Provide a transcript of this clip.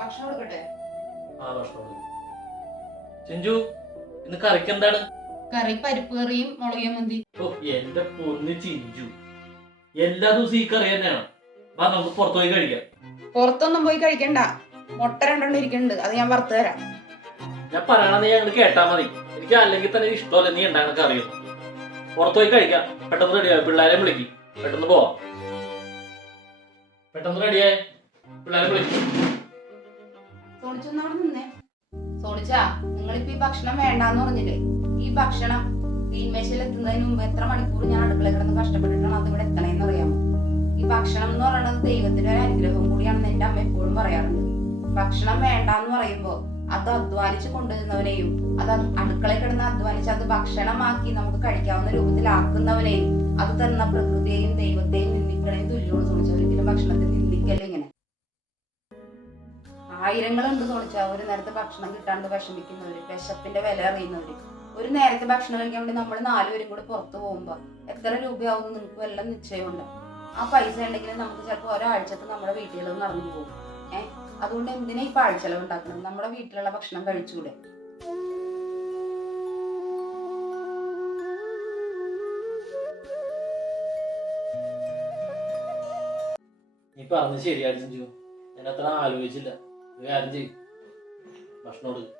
ഭക്ഷണം കൊടുക്കട്ടെ? ചിഞ്ചു, ഇന്ന് കറിക്ക് എന്താണ്? കറി പരിപ്പ് കറിയും മുളക് മന്തി. എന്റെ പൊന്ന് ചിഞ്ചു, എല്ലാ ദിവസവും ഈ കറി തന്നെയാണ്. നമുക്ക് പുറത്തു പോയി കഴിക്കാം. പുറത്തൊന്നും പോയി കഴിക്കണ്ട, മുട്ട രണ്ടെണ്ണം ഇരിക്കുന്നുണ്ട്, അത് ഞാൻ വറുത്ത് തരാം. ഞാൻ പറയണത് ഞങ്ങൾ കേട്ടാ മതി. എനിക്ക് അല്ലെങ്കിൽ തന്നെ ഇഷ്ടമല്ല നീ ഉണ്ടാകുന്ന കറിയും. പുറത്തു പോയി കഴിക്കാം. പെട്ടെന്ന് റെഡിയായി, പിള്ളേരെ വിളിക്കും. പെട്ടെന്ന് പോവാം. പെട്ടെന്ന് റെഡിയായി, പിള്ളേരെ വിളിക്കും. സോണിച്ചാ, നിങ്ങളിപ്പോ ഈ ഭക്ഷണം വേണ്ടാന്ന് പറഞ്ഞില്ലേ? ഈ ഭക്ഷണം തീന്മേശയിൽ എത്തുന്നതിന് മുമ്പ് എത്ര മണിക്കൂർ ഞാൻ അടുക്കള കിടന്ന് കഷ്ടപ്പെട്ടിട്ടാണ് അത് ഇവിടെ എത്തണേന്ന് അറിയാമോ? ഈ ഭക്ഷണം എന്ന് പറയുന്നത് ദൈവത്തിന്റെ ഒരു അനുഗ്രഹം കൂടിയാണെന്ന് എന്റെ അമ്മ എപ്പോഴും പറയാറുണ്ട്. ഭക്ഷണം വേണ്ടാന്ന് പറയുമ്പോ അത് അധ്വാനിച്ച് കൊണ്ടുവരുന്നവനെയും അത് അടുക്കളയിൽ കിടന്ന് അധ്വാനിച്ച് അത് ഭക്ഷണമാക്കി നമുക്ക് കഴിക്കാവുന്ന രൂപത്തിലാക്കുന്നവനെയും അത് തന്ന പ്രകൃതിയെയും ദൈവത്തെയും നിന്ദിക്കണേയും തുല്യോട് തോന്നിച്ച ഒരിക്കലും ഭക്ഷണത്തെ നിന്ദിക്കല്ലേ ഇങ്ങനെ. ആയിരങ്ങളുണ്ട് തോന്നിച്ചാ ഒരു നേരത്തെ ഭക്ഷണം കിട്ടാണ്ട് വിഷമിക്കുന്നവര്, വിശപ്പിന്റെ വില അറിയുന്നവര്. ഒരു നേരത്തെ ഭക്ഷണം കഴിക്കാൻ വേണ്ടി നമ്മൾ 4 പേരും കൂടി പുറത്തു പോകുമ്പോ എത്ര രൂപയാവുമെന്ന് നിങ്ങൾക്ക് വല്ല നിശ്ചയമുണ്ട്? ആ പൈസ ഉണ്ടെങ്കിൽ നമുക്ക് ചിലപ്പോൾ ഒരാഴ്ചത്തെ നമ്മുടെ വീട്ടിൽ നടന്നു പോകും. അതുകൊണ്ട് എന്തിനാ ഈ പാഴ്ചെലവ് ഉണ്ടാക്കുന്നത്? നമ്മുടെ വീട്ടിലുള്ള ഭക്ഷണം കഴിച്ചൂടെ? നീ പറഞ്ഞത് ശരിയാണ് ചിഞ്ചു, ഞാൻ അത്ര ആലോചിച്ചില്ല. ഒരു കാര്യം ചെയ്യും, ഭക്ഷണം കൊടുക്കും.